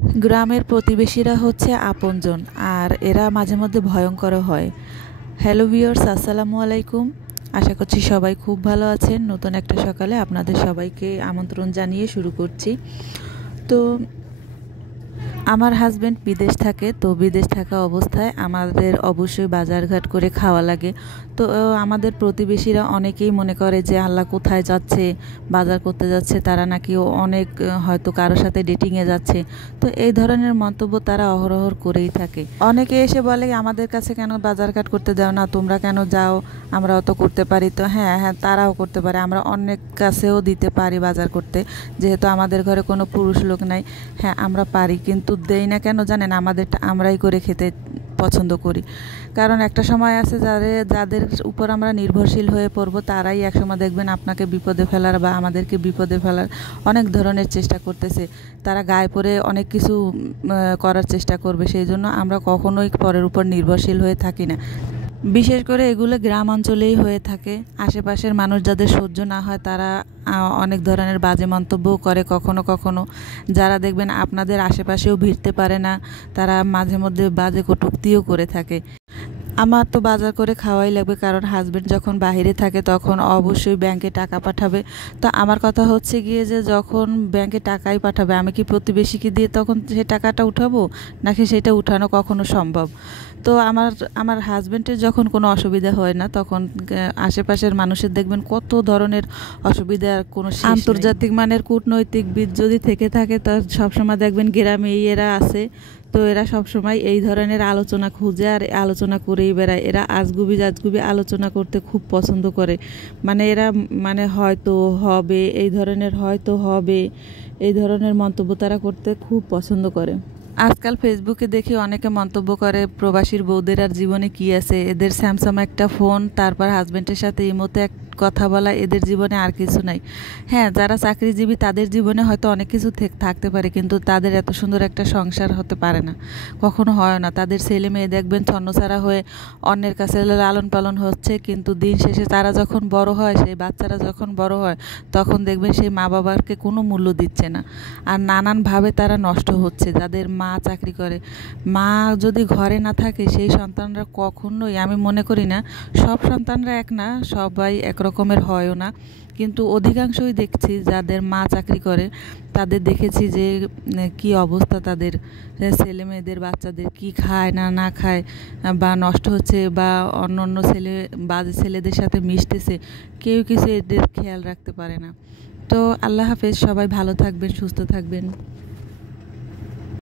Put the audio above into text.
গ্রামের প্রতিবেশীরা হচ্ছে আপনজন, আর এরা মাঝে মধ্যে ভয়ঙ্কর হয়। হ্যালো ভিউয়ার্স, আসসালামু আলাইকুম। আশা করছি সবাই খুব ভালো আছেন। নতুন একটা সকালে আপনাদের সবাইকে আমন্ত্রণ জানিয়ে শুরু করছি। তো আমার হাজব্যান্ড বিদেশ থাকে, তো বিদেশ থাকা অবস্থায় আমাদের অবশ্যই বাজারঘাট করে খাওয়া লাগে। তো আমাদের প্রতিবেশীরা অনেকেই মনে করে যে আল্লাহ কোথায় যাচ্ছে, বাজার করতে যাচ্ছে, তারা নাকি অনেক হয়তো কারোর সাথে ডেটিংয়ে যাচ্ছে। তো এই ধরনের মন্তব্য তারা অহরহ করেই থাকে। অনেকে এসে বলে আমাদের কাছে কেন বাজারঘাট করতে দাও না, তোমরা কেন যাও, আমরাও তো করতে পারি। তো হ্যাঁ হ্যাঁ, তারাও করতে পারে, আমরা অনেক কাছেও দিতে পারি বাজার করতে, যেহেতু আমাদের ঘরে কোনো পুরুষ লোক নাই। হ্যাঁ, আমরা পারি, কিন্তু দেই না কেন জানেন? আমাদেরটা আমরাই করে খেতে পছন্দ করি। কারণ একটা সময় আছে যাদের উপর আমরা নির্ভরশীল হয়ে পড়ব, তারাই একসময় দেখবেন আপনাকে বিপদে ফেলার বা আমাদেরকে বিপদে ফেলার অনেক ধরনের চেষ্টা করতেছে। তারা গায়ে পড়ে অনেক কিছু করার চেষ্টা করবে। সেই জন্য আমরা কখনোই পরের উপর নির্ভরশীল হয়ে থাকি না। বিশেষ করে এগুলো গ্রাম অঞ্চলেই হয়ে থাকে। আশেপাশের মানুষ যাদের সহ্য না হয়, তারা অনেক ধরনের বাজে মন্তব্যও করে কখনো কখনো। যারা দেখবেন আপনাদের আশেপাশেও ভিড়তে পারে না, তারা মাঝে মধ্যে বাজে কটূক্তিও করে থাকে। আমার তো বাজার করে খাওয়াই লাগবে, কারণ হাজব্যান্ড যখন বাইরে থাকে তখন অবশ্যই ব্যাংকে টাকা পাঠাবে। তো আমার কথা হচ্ছে গিয়ে যে যখন ব্যাংকে টাকাই পাঠাবে, আমি কি প্রতিবেশীকে দিয়ে তখন সে টাকাটা উঠাবো, নাকি সেটা উঠানো কখনো সম্ভব? তো আমার হাজব্যান্ডের যখন কোনো অসুবিধা হয় না, তখন আশেপাশের মানুষের দেখবেন কত ধরনের অসুবিধার কোনো শেষ নেই। আন্তর্জাতিক মানের কূটনৈতিকবিদ যদি থেকে থাকে, তা সবসময় দেখবেন গ্রামে এরা আছে। তো এরা সবসময় এই ধরনের আলোচনা খুঁজে আর আলোচনা করেই বেড়ায়। এরা আজগুবি জাজগুবি আলোচনা করতে খুব পছন্দ করে। মানে এরা হয়তো হবে, এই ধরনের হয়তো হবে, এই ধরনের মন্তব্য তারা করতে খুব পছন্দ করে। আজকাল ফেসবুকে দেখি অনেকে মন্তব্য করে প্রবাসীর বউদের আর জীবনে কি আছে, এদের স্যামসাং একটা ফোন, তারপর হাজব্যান্ডের সাথে ইমোতে এক কথা বলা, এদের জীবনে আর কিছু নাই। হ্যাঁ, যারা চাকরিজীবী তাদের জীবনে হয়তো অনেক কিছু থাকতে পারে, কিন্তু তাদের এত সুন্দর একটা সংসার হতে পারে না, কখনো হয় না। তাদের ছেলে মেয়ে দেখবেন ছন্নছাড়া হয়ে অন্যের কাছে লালন পালন হচ্ছে, কিন্তু দিন শেষে তারা যখন বড় হয়, সেই বাচ্চারা যখন বড় হয়, তখন দেখবেন সেই মা বাবাকে কোনো মূল্য দিচ্ছে না, আর নানানভাবে তারা নষ্ট হচ্ছে। যাদের মা চাকরি করে, মা যদি ঘরে না থাকে, সেই সন্তানরা কখনোই, আমি মনে করি না সব সন্তানরা এক না, সবাই একরকমের হয়ও না, কিন্তু অধিকাংশই দেখছি যাদের মা চাকরি করে, তাদের দেখেছি যে কি অবস্থা, তাদের ছেলে মেয়েদের বাচ্চাদের কি খায় না না খায়, বা নষ্ট হচ্ছে, বা অন্য অন্য বাজে ছেলেদের সাথে মিশতেছে, কেউ কিছু এদের খেয়াল রাখতে পারে না। তো আল্লাহ হাফেজ, সবাই ভালো থাকবেন, সুস্থ থাকবেন।